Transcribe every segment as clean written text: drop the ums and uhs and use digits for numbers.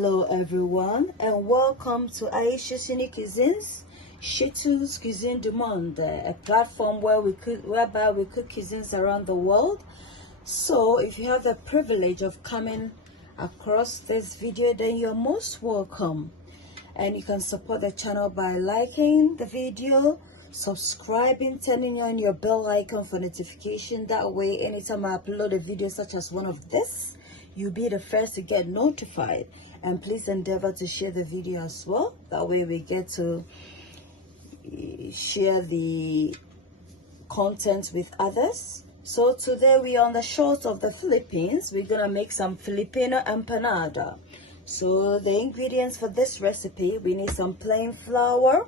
Hello everyone and welcome to Ayesha's Unique Cuisines, Shitu's Cuisine du Monde, a platform whereby we cook cuisines around the world. So if you have the privilege of coming across this video, then you're most welcome, and you can support the channel by liking the video, subscribing, turning on your bell icon for notification. That way anytime I upload a video such as one of this, you'll be the first to get notified. And please endeavor to share the video as well. That way we get to share the content with others. So today we are on the shores of the Philippines. We're gonna make some Filipino empanada. So the ingredients for this recipe: we need some plain flour,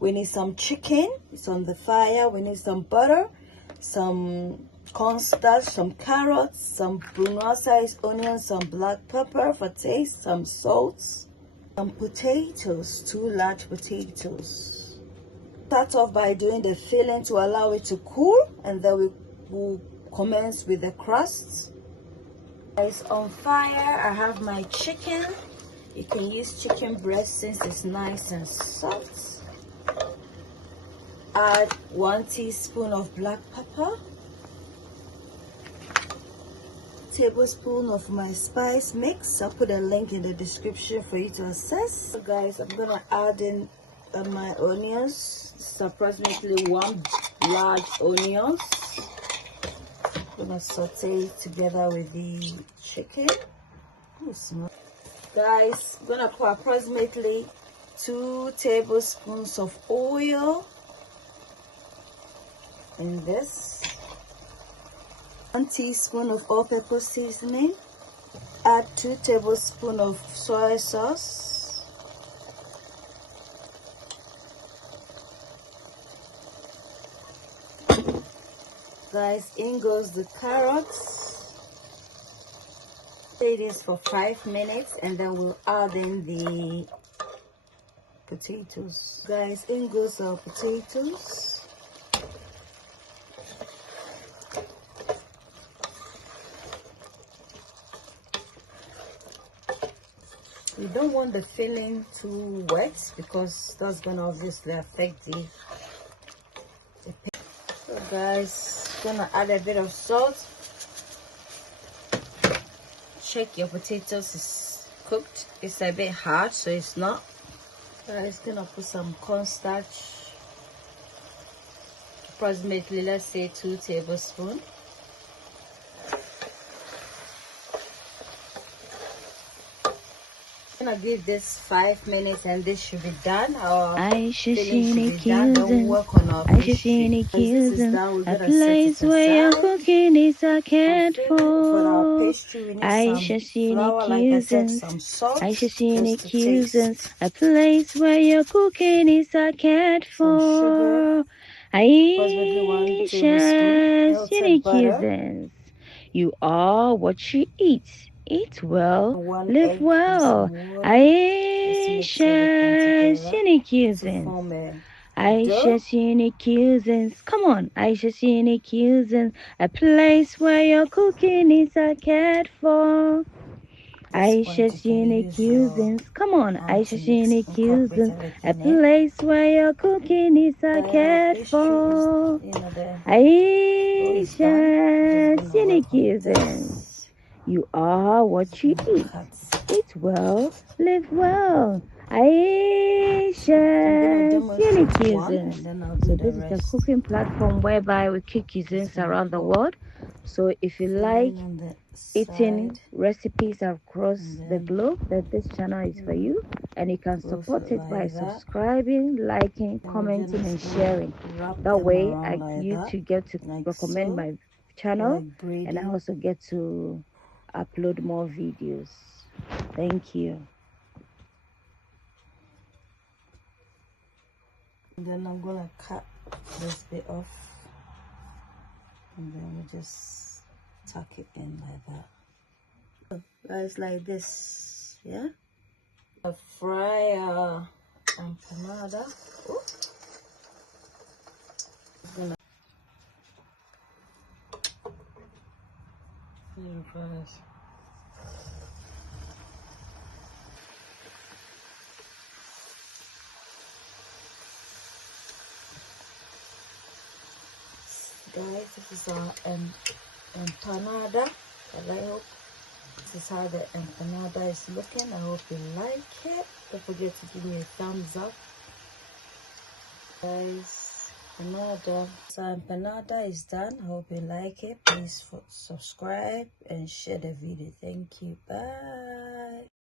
we need some chicken, it's on the fire, we need some butter, some cornstarch, some carrots, some brown sized onions, some black pepper for taste, some salt, some potatoes, 2 large potatoes. Start off by doing the filling to allow it to cool, and then we will commence with the crust. It's on fire. I have my chicken. You can use chicken breast since it's nice and soft. Add 1 teaspoon of black pepper, tablespoon of my spice mix. I'll put a link in the description for you to access. So guys, I'm gonna add in my onions. This is approximately 1 large onion. I'm gonna saute it together with the chicken. Guys, I'm gonna put approximately 2 tablespoons of oil in this. 1 teaspoon of all-purpose seasoning. Add 2 tablespoons of soy sauce. Guys, in goes the carrots. Say this for 5 minutes, and then we'll add in the potatoes. Guys, in goes our potatoes. You don't want the filling too wet because that's gonna obviously affect the so guys, gonna add a bit of salt. Check your potatoes is cooked. It's a bit hard, so it's not. Guys, gonna put some cornstarch, approximately, let's say 2 tablespoons. I'm gonna give this 5 minutes and this should be done. Our filling should be done. Then we'll work on our pastry. This is done. We're gonna set it aside. Cooking is a cat For our pastry, we need some flour, like I said, some salt, just to taste. a place where your cooking is a cat Some sugar, approximately 1 tablespoon. Ayesha's Melted Unique butter, Cuisines. You are what you eat. Eat well, 1 live egg and well. some water. Just mix everything Ayesha's together Unique to Cuisines. form a dough. Ayesha's Unique Cuisines. Come on, Ayesha's Unique Cuisines. A place where your cooking is a cat for. At this point, you Ayesha's can Unique use your Cuisines. Come on, hand to Ayesha's mix, Unique incorporate Cuisines. A everything in. place where your cooking is a cat Pastry is, for. the dough is done. Just Ayesha's gonna Unique work on Cuisines. this. You are what you eat. Cut. Eat well, live well. I'm gonna Ayesha's Unique demonstrate one, and Cuisines. then I'll So do the this is a rest. cooking platform whereby we cook Just cuisines gonna around the put world. So if you like filling on the eating side, recipes across and the then globe, then this channel is for you, and you can close support it it by like that. subscribing, liking, Then we're commenting, and just gonna sharing. wrap That them way around like you that, to get to like recommend so, my channel, like and I braiding. also get to upload more videos. Thank you. And then I'm gonna cut this bit off, and then we just tuck it in like that. Guys, like this, yeah. I fry empanada. Ooh. Gonna Guys, this is our empanada. And I hope this is how the empanada is looking. I hope you like it. Don't forget to give me a thumbs up. Guys, empanada. So empanada is done. I hope you like it. Please subscribe and share the video. Thank you. Bye.